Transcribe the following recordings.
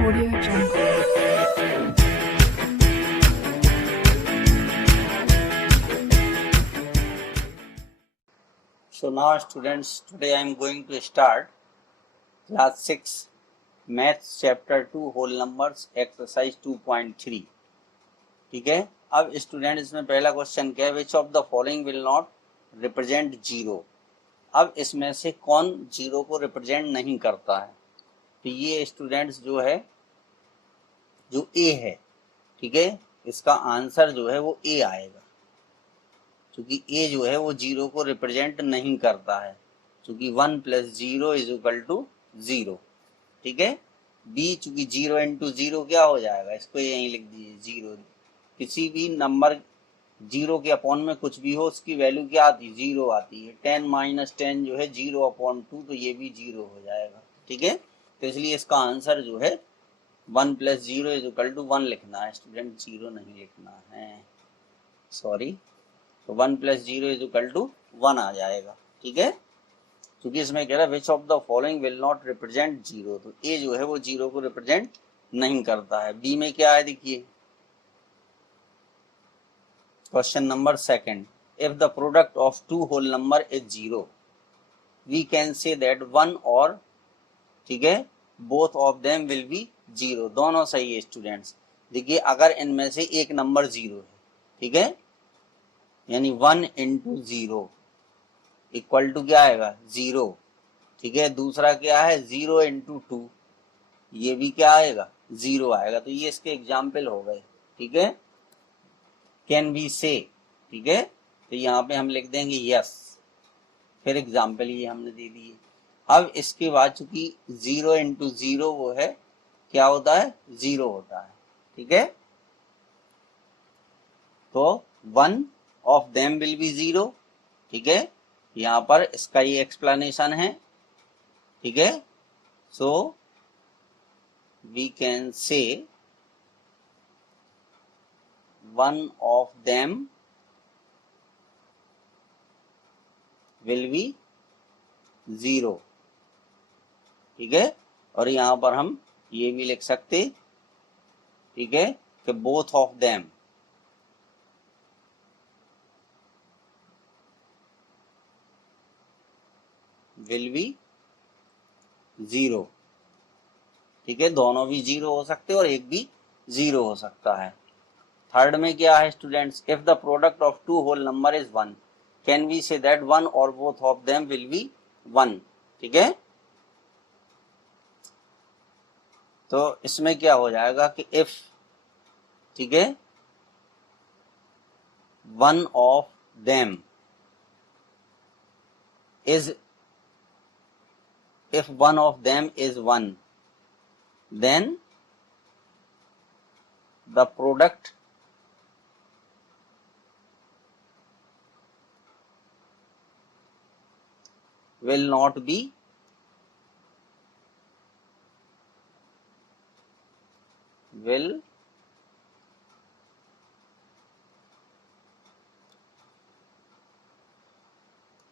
Audio Jungle. So now students, today I am going to start class 6 maths chapter 2 whole numbers exercise 2.3. ठीक है, अब student इसमें पहला question क्या है, which of the following will not represent zero. अब इसमें से कौन जीरो को रिप्रेजेंट नहीं करता है, तो ये स्टूडेंट्स जो है जो ए है, ठीक है, इसका आंसर जो है वो ए आएगा, क्योंकि ए जो है वो जीरो को रिप्रेजेंट नहीं करता है, क्योंकि 1 + 0 = 0, ठीक है। बी चूंकि 0 × 0 क्या हो जाएगा, इसको यहीं लिख दीजिए 0। किसी भी नंबर 0 के अपॉन में कुछ भी हो उसकी वैल्यू क्या आती है, 0 आती है। 10 - 10 जो है 0/2, तो ये भी 0 हो जाएगा, ठीक है। तो इसलिए इसका आंसर जो है 1 + 0 = 1 लिखना है स्टूडेंट, 0 नहीं लिखना है, सॉरी। तो 1 + 0 = 1 आ जाएगा, ठीक है। क्योंकि इसमें कह रहा है which of the following will not represent zero, तो ए जो है वो जीरो को रिप्रेजेंट नहीं करता है। बी में क्या है देखिए, question number 2, if the product of two whole number is 0 we can say that one और, ठीक है, both of them will be 0। दोनों सही है स्टूडेंट्स। देखिए अगर इनमें से एक नंबर 0 है, ठीक है, यानी 1 × 0 = क्या आएगा 0, ठीक है। दूसरा क्या है 0 × 2, ये भी क्या आएगा 0 आएगा। तो ये इसके एग्जाम्पल हो गए, ठीक है। कैन बी से, ठीक है, तो यहाँ पे हम लिख देंगे यस, फिर एग्जाम्पल ये हमने दे दिए। अब इसके बाद चूंकि 0 × 0 वो है क्या होता है 0 होता है, ठीक है। तो 1 ऑफ देम विल बी 0, ठीक है, यहाँ पर इसका ये एक्सप्लेनेशन है, ठीक है। सो वी कैन से 1 ऑफ देम विल बी 0, ठीक है। और यहाँ पर हम ये भी लिख सकते, ठीक है, कि both of them will be 0, ठीक है। दोनों भी 0 हो सकते हैं और एक भी 0 हो सकता है। थर्ड में क्या है students, if the product of two whole number is 1 can we say that one और both of them will be 1, ठीक है। तो इसमें क्या हो जाएगा कि इफ, ठीक है, 1 of them is, if one of them is 1 then the product will not be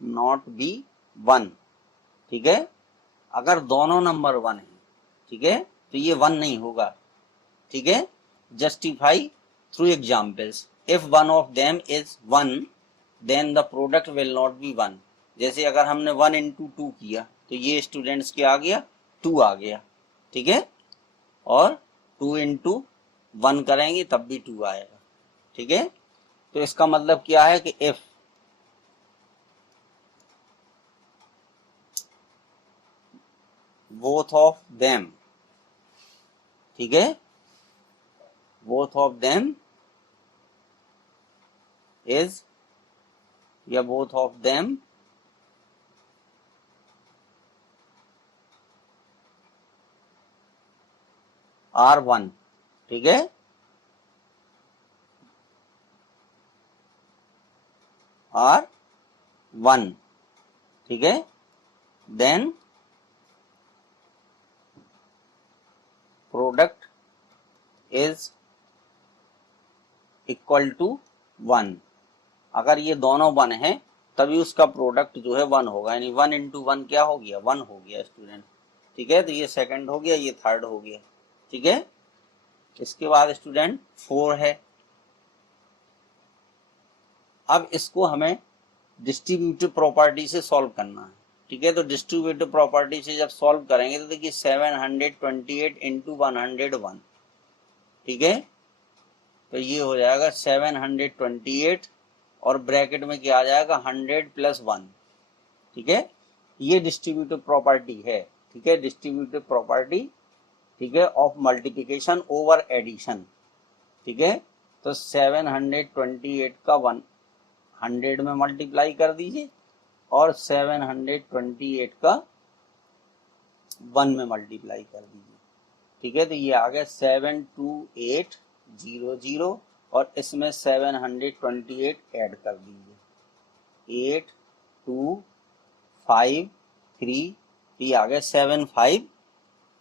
not be 1, ठीक है। अगर दोनों नंबर 1 है, ठीक है, तो ये 1 नहीं होगा, ठीक है। Justify through examples, if one of them is 1 then the product will not be 1। जैसे अगर हमने 1 × 2 किया तो ये स्टूडेंट्स क्या आ गया 2 आ गया, ठीक है। और 2 × 1 करेंगे तब भी 2 आएगा, ठीक है। तो इसका मतलब क्या है कि इफ both of them, ठीक है, both of them is या both of them are 1, ठीक है, are 1, ठीक है, then product is equal to 1। अगर ये दोनों 1 है तभी उसका प्रोडक्ट जो है 1 होगा, यानी 1 × 1 क्या हो गया 1 हो गया स्टूडेंट, ठीक है। तो ये सेकंड हो गया, ये थर्ड हो गया, ठीक है। इसके बाद स्टूडेंट 4 है। अब इसको हमें डिस्ट्रीब्यूटिव प्रॉपर्टी से सॉल्व करना है, ठीक है। तो डिस्ट्रीब्यूटिव प्रॉपर्टी से जब सॉल्व करेंगे तो देखिए 728 इंटू 101, ठीक है। तो ये हो जाएगा 728 और ब्रैकेट में क्या आ जाएगा 100 प्लस 1, ठीक है। ये डिस्ट्रीब्यूटिव प्रॉपर्टी है, ठीक है, डिस्ट्रीब्यूटिव प्रॉपर्टी, ठीक है, ऑफ मल्टीप्लिकेशन ओवर एडिशन, ठीक है। तो 728 का 100 में मल्टीप्लाई कर दीजिए और 728 का 1 में मल्टीप्लाई कर दीजिए, ठीक है। तो ये आ गया 72800 और इसमें 728 ऐड कर दीजिए, 8 2 5 3, ये आ गया 75,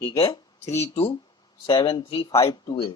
ठीक है, 3273 528,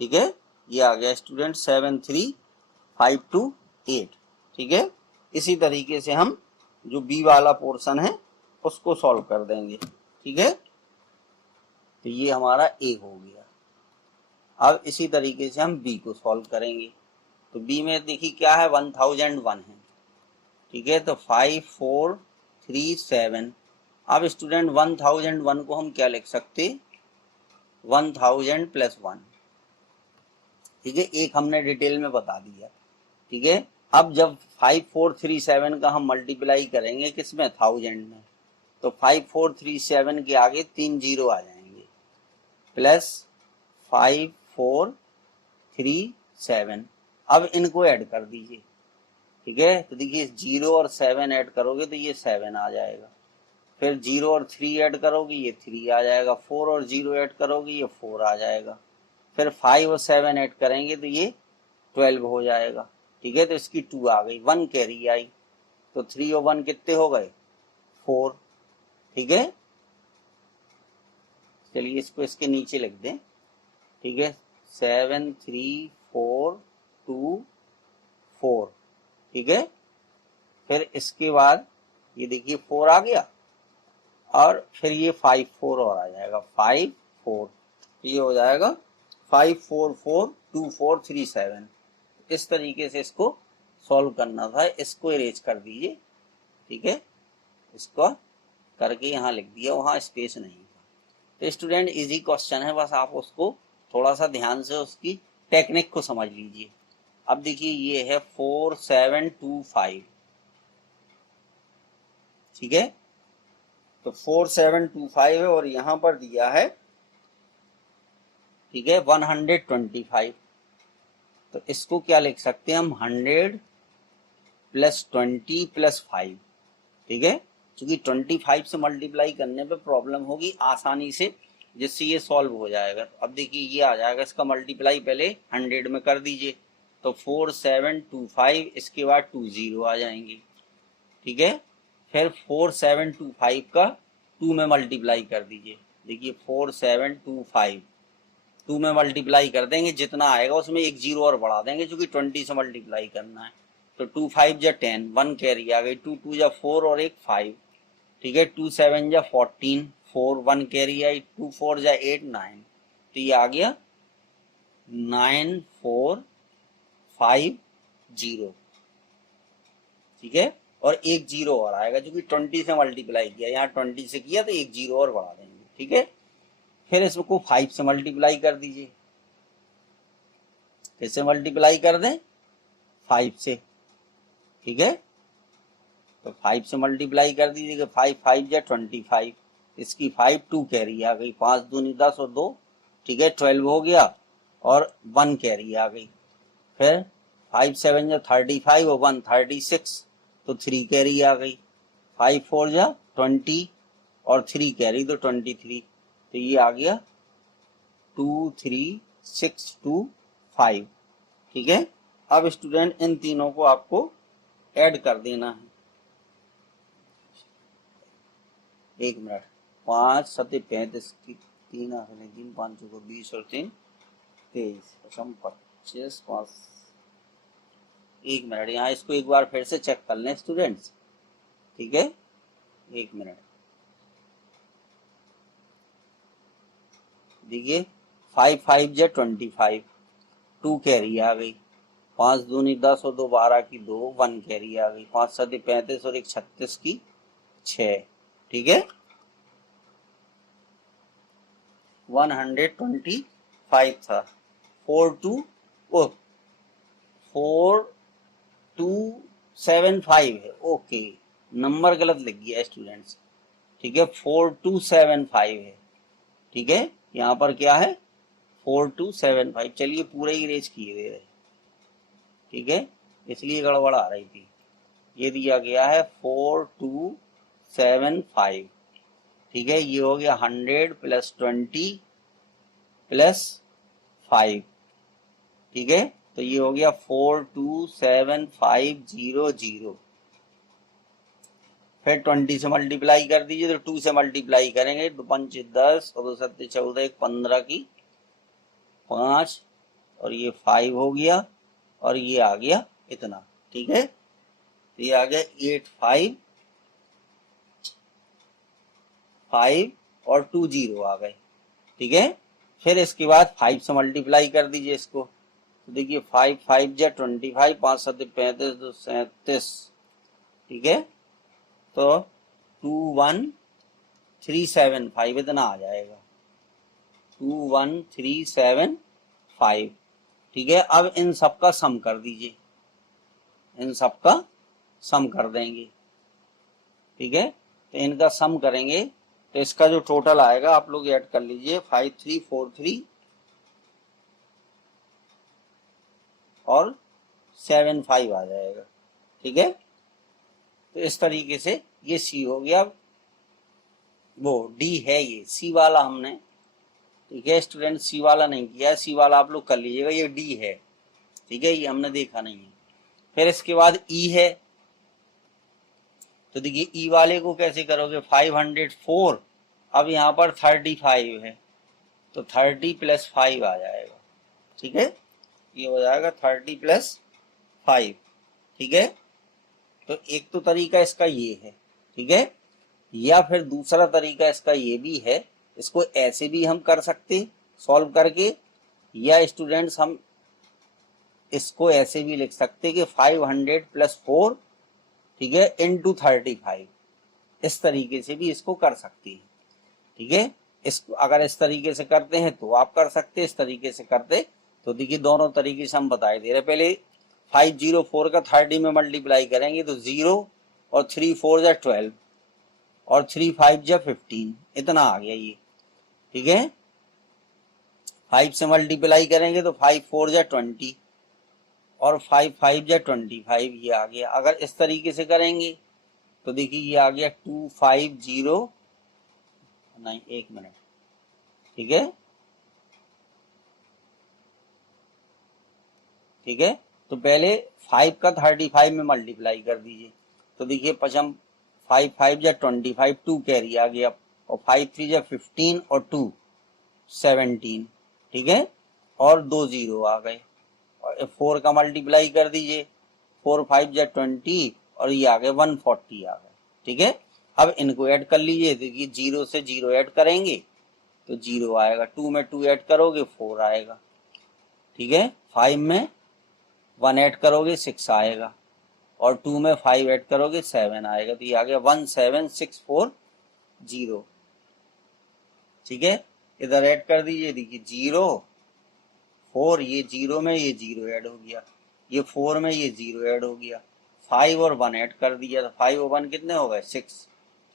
ठीक है। ये आ गया स्टूडेंट 73528, ठीक है। इसी तरीके से हम जो बी वाला पोर्शन है उसको सॉल्व कर देंगे, ठीक है। तो ये हमारा ए हो गया। अब इसी तरीके से हम बी को सॉल्व करेंगे। तो बी में देखिए क्या है 1001 है, ठीक है। तो 5437। अब स्टूडेंट 1001 को हम क्या लिख सकते, 1000 प्लस 1, ठीक है। एक हमने डिटेल में बता दिया, ठीक है। अब जब 5437 का हम मल्टीप्लाई करेंगे किसमें 1000 में, तो 5437 के आगे 3 जीरो आ जाएंगे प्लस 5437। अब इनको ऐड कर दीजिए, ठीक है। तो देखिए 0 और 7 ऐड करोगे तो ये 7 आ जाएगा, फिर 0 और 3 ऐड करोगे ये 3 आ जाएगा, 4 और 0 ऐड करोगे ये 4 आ जाएगा, फिर 5 और 7 ऐड करेंगे तो ये 12 हो जाएगा, ठीक है। तो इसकी 2 आ गई, 1 कैरी आई, तो 3 और 1 कितने हो गए 4, ठीक है। चलिए इसको इसके नीचे लिख दें, ठीक है, 73424, ठीक है। फिर इसके बाद ये देखिए 4 आ गया और फिर ये 54 और आ जाएगा 54, ये हो जाएगा 5442437। इस तरीके से इसको सॉल्व करना था, इसको इरेज कर दीजिए, ठीक है। इसको करके यहाँ लिख दिया, वहाँ स्पेस नहीं था। तो स्टूडेंट इजी क्वेश्चन है, बस आप उसको थोड़ा सा ध्यान से उसकी टेक्निक को समझ लीजिए। अब देखिए ये है 4725, ठीक है। तो 4725 है और यहां पर दिया है, ठीक है, 125। तो इसको क्या लिख सकते हैं हम 100 प्लस 20 प्लस 5, ठीक है। क्योंकि 25 से मल्टीप्लाई करने पे प्रॉब्लम होगी आसानी से, जिससे ये सॉल्व हो जाएगा। तो अब देखिए ये आ जाएगा, इसका मल्टीप्लाई पहले 100 में कर दीजिए, तो 4725, इसके बाद 2 जीरो आ जाएंगे, ठीक है। फिर 4725 का 2 में मल्टीप्लाई कर दीजिए, देखिए 4725 2 में मल्टीप्लाई कर देंगे, जितना आएगा उसमें एक जीरो और बढ़ा देंगे क्योंकि 20 से मल्टीप्लाई करना है। तो 2 5 जा 10, 1 कैरी आ गई, 2 2 जा 4 और एक 5, ठीक है। 2 7 जा 14, 4 1 कैरी आई, 2 4 जा 8 9, तो ये आ गया 9450, ठीक है। और एक जीरो और आएगा क्योंकि 20 से मल्टीप्लाई किया, यहाँ 20 से किया तो एक जीरो और बढ़ा देंगे, ठीक है। फिर इसको 5 से मल्टीप्लाई कर दीजिए, कैसे मल्टीप्लाई कर दें 5 से, ठीक है। तो 5 से मल्टीप्लाई कर दीजिए, 5 5 जा 25, इसकी 5 2 कैरी आ गई, 5 दूनी 10 और 2, ठीक है, 12 हो गया और 1 कैरी आ गई। फिर 5 7 जा 35 और 1 36, तो 3 कैरी आ गई, 5 4 जा 20 और 3 कैरी तो 23, तो ये आ गया 23625, ठीक है। अब स्टूडेंट इन तीनों को आपको ऐड कर देना है, 1 मिनट, 5 7 35, 3 3 5 को 20 और 3 23, 25 5, 1 मिनट, यहाँ इसको एक बार फिर से चेक कर लें स्टूडेंट्स, ठीक है, 1 मिनट। देखिए 5 5 जा 25, 2 कैरी आ गई, 5 दूनी 10 और 2 12 की 2, 1 कैरी आ गई, 5 7 35 और 1 36 की 6, ठीक है 125 था। 4275 है, ओके नंबर गलत लग गया स्टूडेंट्स, ठीक है 4275 है, ठीक है यहाँ पर क्या है 4275, चलिए पूरा ही इरेज किए दे रहे, ठीक है इसलिए गड़बड़ आ रही थी। ये दिया गया है 4275, ठीक है ये हो गया 100 प्लस 20 प्लस 5, ठीक है तो ये हो गया 427500, फिर 20 से मल्टीप्लाई कर दीजिए तो 2 से मल्टीप्लाई करेंगे, 2 पंच 10 और 2 सत्ते 14, 1 15 की 5 और ये 5 हो गया और ये आ गया इतना, ठीक है तो ये आ गया 855 और 2 0 आ गए, ठीक है फिर इसके बाद 5 से मल्टीप्लाई कर दीजिए इसको, तो देखिए 5 5 जा 25, 5 7 35, 2 37, ठीक है तो 21375 इतना आ जाएगा, 21375, ठीक है अब इन सब का सम कर दीजिए, इन सब का सम कर देंगे, ठीक है तो इनका सम करेंगे तो इसका जो टोटल आएगा आप लोग ऐड कर लीजिए 5343 और 75 आ जाएगा, ठीक है तो इस तरीके से ये सी हो गया, वो डी है ये सी वाला हमने, ठीक है स्टूडेंट सी वाला नहीं किया है, सी वाला आप लोग कर लीजिएगा, ये डी है, ठीक है ये हमने देखा नहीं है। फिर इसके बाद ई है, तो देखिए ई वाले को कैसे करोगे 504, अब यहाँ पर 35 है तो 30 प्लस 5 आ जाएगा, ठीक है ये हो जाएगा 30 प्लस 5, ठीक है तो एक तो तरीका इसका ये है, ठीक है या फिर दूसरा तरीका इसका ये भी है, इसको ऐसे भी हम कर सकते सॉल्व करके, या स्टूडेंट्स हम इसको ऐसे भी लिख सकते कि 500 प्लस 4, ठीक है इंटू 35, इस तरीके से भी इसको कर सकती है, ठीक है इसको अगर इस तरीके से करते हैं तो आप कर सकते, इस तरीके से करते तो देखिए दोनों तरीके से हम बताए दे रहे, पहले 504 का 30 में मल्टीप्लाई करेंगे तो 0 और 3 4 जा 12 और 3 5 जा 15, इतना आ गया ये, ठीक है 5 से मल्टीप्लाई करेंगे तो 5 4 जा 20 और 5 5 जा 25, ये आ गया। अगर इस तरीके से करेंगे तो देखिए ये आ गया 250, नहीं एक मिनट, ठीक है ठीक है तो पहले 5 का 35 में मल्टीप्लाई कर दीजिए, तो देखिए पचम 5 5 जा 25, 2 कैरी आ गया और 5 3 जा 15 और 2 17, ठीक है और 2 0 आ गए, और 4 का मल्टीप्लाई कर दीजिए 4 5 जा 20 और ये आ गए 140 आ गए, ठीक है अब इनको ऐड कर लीजिए, देखिए 0 से 0 ऐड करेंगे तो 0 आएगा, 2 में 2 ऐड करोगे 4 आएगा, ठीक है 5 में 1 ऐड करोगे 6 आएगा और 2 में 5 ऐड करोगे 7 आएगा, तो ये आ गया 17640, ठीक है इधर ऐड कर दीजिए, देखिए 0 4, ये 0 में ये 0 ऐड हो गया, ये 4 में ये 0 ऐड हो गया, 5 और 1 ऐड कर दिया तो 5 और 1 कितने हो गए 6,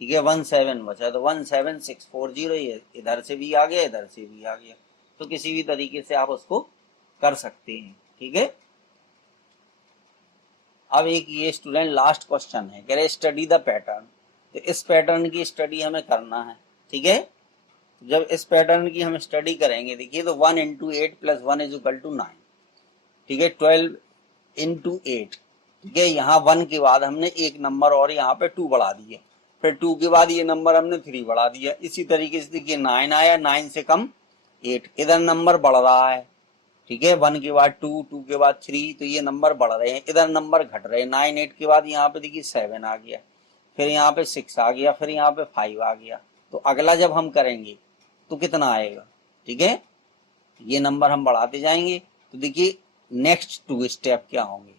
ठीक है 17 बचा तो 17640, ये इधर से भी आ गया इधर से भी आ गया, तो किसी भी तरीके से आप उसको कर सकते हैं, ठीक है अब एक ये स्टूडेंट लास्ट क्वेश्चन है, कह रहे स्टडी द पैटर्न, तो इस पैटर्न की स्टडी हमें करना है, ठीक है जब इस पैटर्न की हम स्टडी करेंगे देखिए तो 1 into 8 plus 1 is equal to 9, ठीक है 12 इंटू 8, ठीक है यहाँ 1 के बाद हमने एक नंबर और यहाँ पे 2 बढ़ा दिया, फिर 2 के बाद ये नंबर हमने 3 बढ़ा दिया, इसी तरीके से देखिए 9 आया, 9 से कम 8, इधर नंबर बढ़ रहा है, ठीक है 1 के बाद 2, 2 के बाद 3, तो ये नंबर बढ़ रहे हैं, इधर नंबर घट रहे हैं, 9 8 के बाद यहाँ पे देखिए 7 आ गया, फिर यहाँ पे 6 आ गया, फिर यहाँ पे 5 आ गया, तो अगला जब हम करेंगे तो कितना आएगा, ठीक है, ये नंबर हम बढ़ाते जाएंगे। तो देखिए नेक्स्ट 2 स्टेप क्या होंगे,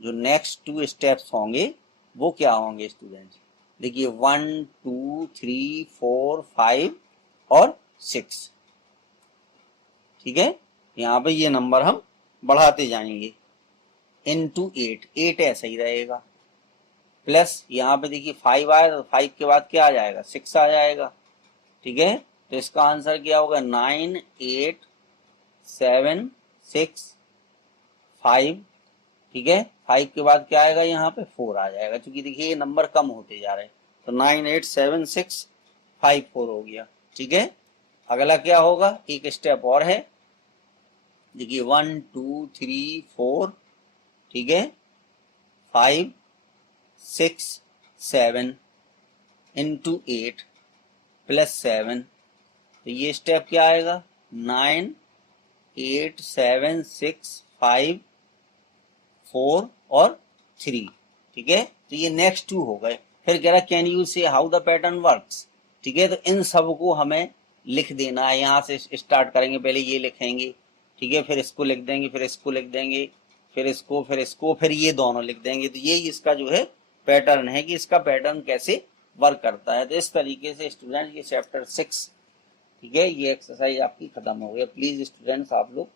जो नेक्स्ट 2 स्टेप्स होंगे वो क्या होंगे स्टूडेंट्स, देखिए 1 2 3 4 5 और 6, ठीक है। यहाँ पे ये नंबर हम बढ़ाते जाएंगे इनटू 8, 8 ऐसा ही रहेगा, प्लस यहाँ पे देखिए 5 आया तो 5 के बाद क्या आ जाएगा, 6 आ जाएगा, ठीक है। तो इसका आंसर क्या होगा, 9 8 7 6 5, ठीक है। 5 के बाद क्या आएगा, यहाँ पे 4 आ जाएगा, क्योंकि देखिए ये नंबर कम होते जा रहे हैं। तो 9 8 7 6 5 4 हो गया, ठीक है। अगला क्या होगा, एक स्टेप और है, देखिए 1 2 3 4, ठीक है, 5 6 7 इंटू 8 प्लस 7, तो ये स्टेप क्या आएगा, 9 8 7 6 5 4 और 3, ठीक है। तो ये नेक्स्ट 2 हो गए। फिर कह रहा कैन यू से हाउ द पैटर्न वर्क्स, ठीक है। तो इन सब को हमें लिख देना है, यहाँ से स्टार्ट करेंगे, पहले ये लिखेंगे, ठीक है, फिर इसको लिख देंगे, फिर इसको लिख देंगे, फिर इसको, फिर इसको, फिर ये दोनों लिख देंगे। तो ये इसका जो है पैटर्न है कि इसका पैटर्न कैसे वर्क करता है। तो इस तरीके से स्टूडेंट ये चैप्टर 6, ठीक है, ये एक्सरसाइज आपकी खत्म हो गई। प्लीज स्टूडेंट्स आप लोग